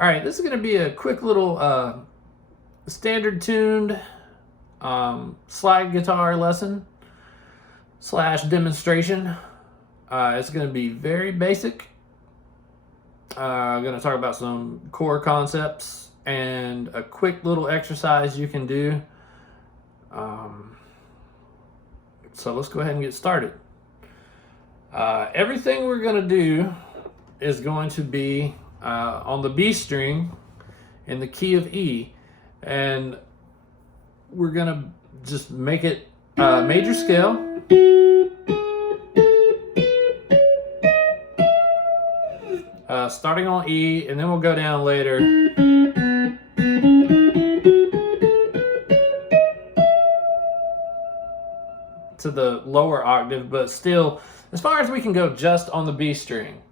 All right, this is going to be a quick little standard tuned slide guitar lesson slash demonstration. It's going to be very basic. I'm going to talk about some core concepts and a quick little exercise you can do. So let's go ahead and get started. Everything we're going to do is going to be on the B string in the key of E, and we're going to just make it major scale. Starting on E, and then we'll go down later to the lower octave, but still, as far as we can go just on the B string.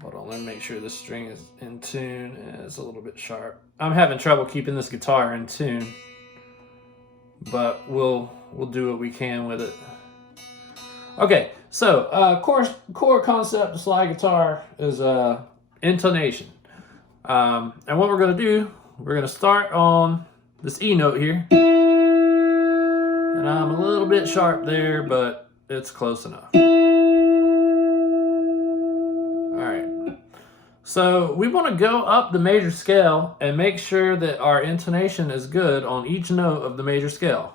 Hold on, let me make sure this string is in tune, and it's a little bit sharp. I'm having trouble keeping this guitar in tune, but we'll do what we can with it. Okay, so core concept of slide guitar is intonation. And what we're going to do, we're going to start on this E note here. And I'm a little bit sharp there, but it's close enough. Alright, so we want to go up the major scale and make sure that our intonation is good on each note of the major scale.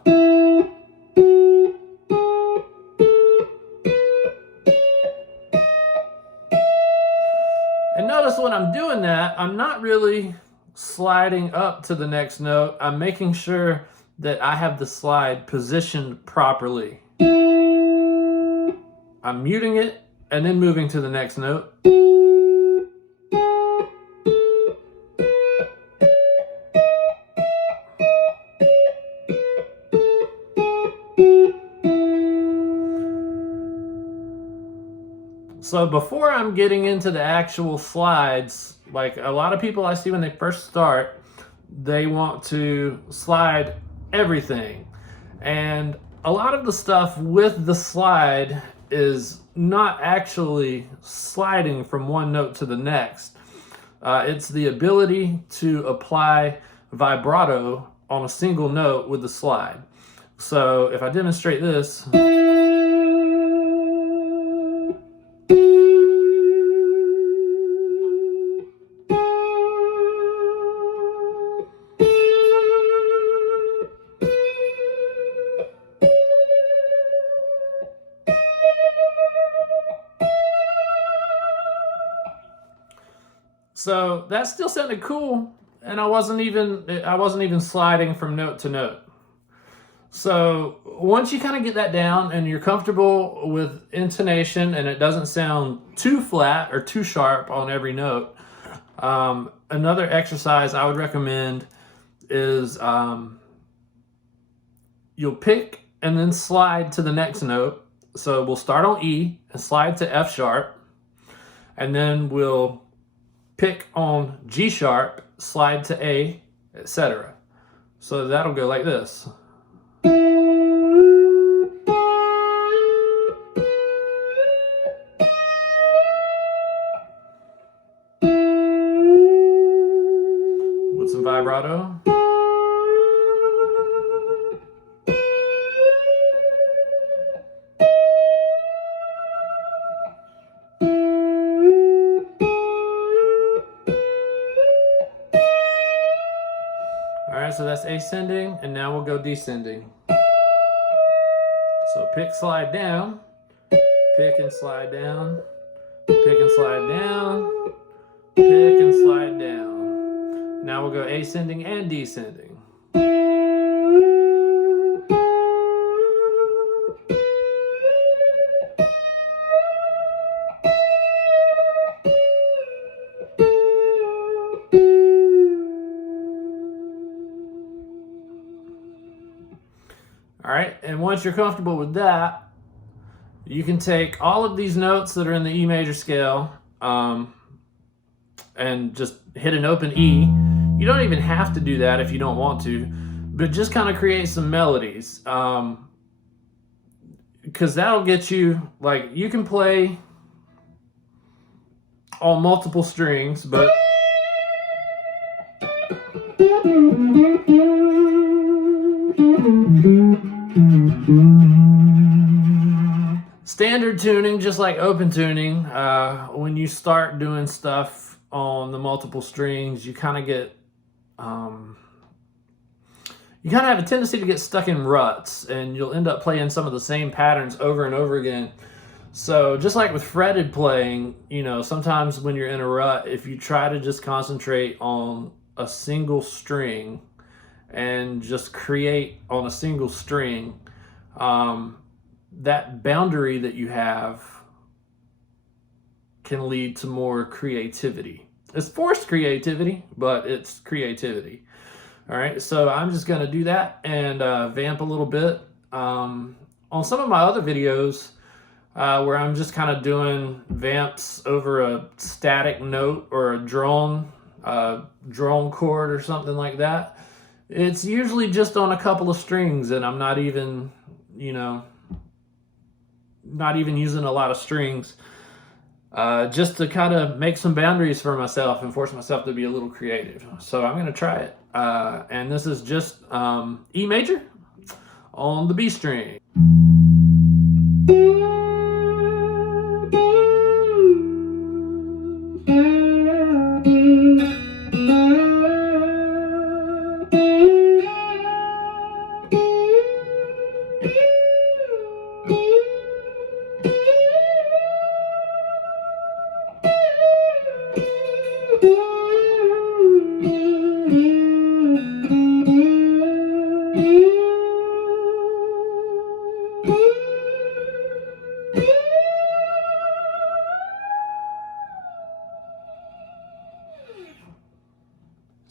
And notice when I'm doing that, I'm not really sliding up to the next note. I'm making sure that I have the slide positioned properly. I'm muting it and then moving to the next note. So before I'm getting into the actual slides, like a lot of people I see when they first start, they want to slide everything. And a lot of the stuff with the slide is not actually sliding from one note to the next. It's the ability to apply vibrato on a single note with the slide. So if I demonstrate this, so that still sounded cool, and I wasn't even sliding from note to note. So once you kind of get that down and you're comfortable with intonation and it doesn't sound too flat or too sharp on every note, another exercise I would recommend is you'll pick and then slide to the next note. So we'll start on E and slide to F sharp, and then we'll pick on G sharp, slide to A, etc. So that'll go like this. With some vibrato. Alright, so that's ascending, and now we'll go descending. So pick, slide down, pick and slide down, pick and slide down, pick and slide down. Now we'll go ascending and descending. All right, and once you're comfortable with that, you can take all of these notes that are in the E major scale and just hit an open E. You don't even have to do that if you don't want to, but just kind of create some melodies. Because that'll get you, like, you can play on multiple strings, but standard tuning, just like open tuning, when you start doing stuff on the multiple strings, you kind of get, you kind of have a tendency to get stuck in ruts, and you'll end up playing some of the same patterns over and over again. So just like with fretted playing, you know, sometimes when you're in a rut, if you try to just concentrate on a single string and just create on a single string, that boundary that you have can lead to more creativity. It's forced creativity, but it's creativity. All right, so I'm just gonna do that and vamp a little bit. On some of my other videos, where I'm just kind of doing vamps over a static note or a drone chord or something like that, it's usually just on a couple of strings, and I'm not even, you know, not even using a lot of strings, just to kind of make some boundaries for myself and force myself to be a little creative. So I'm going to try it. And this is just E major on the B string.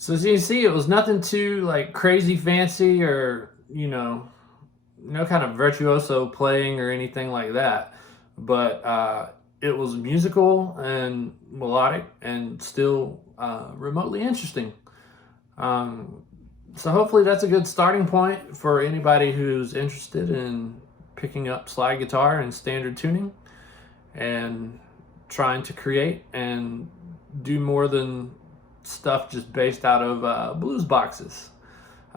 So as you can see, it was nothing too like crazy fancy or, you know, no kind of virtuoso playing or anything like that. But it was musical and melodic and still remotely interesting. So hopefully that's a good starting point for anybody who's interested in picking up slide guitar and standard tuning and trying to create and do more than stuff just based out of blues boxes.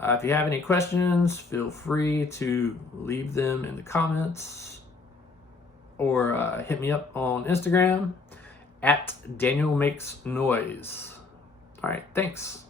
If you have any questions, feel free to leave them in the comments or hit me up on Instagram at Daniel Makes Noise. All right, thanks.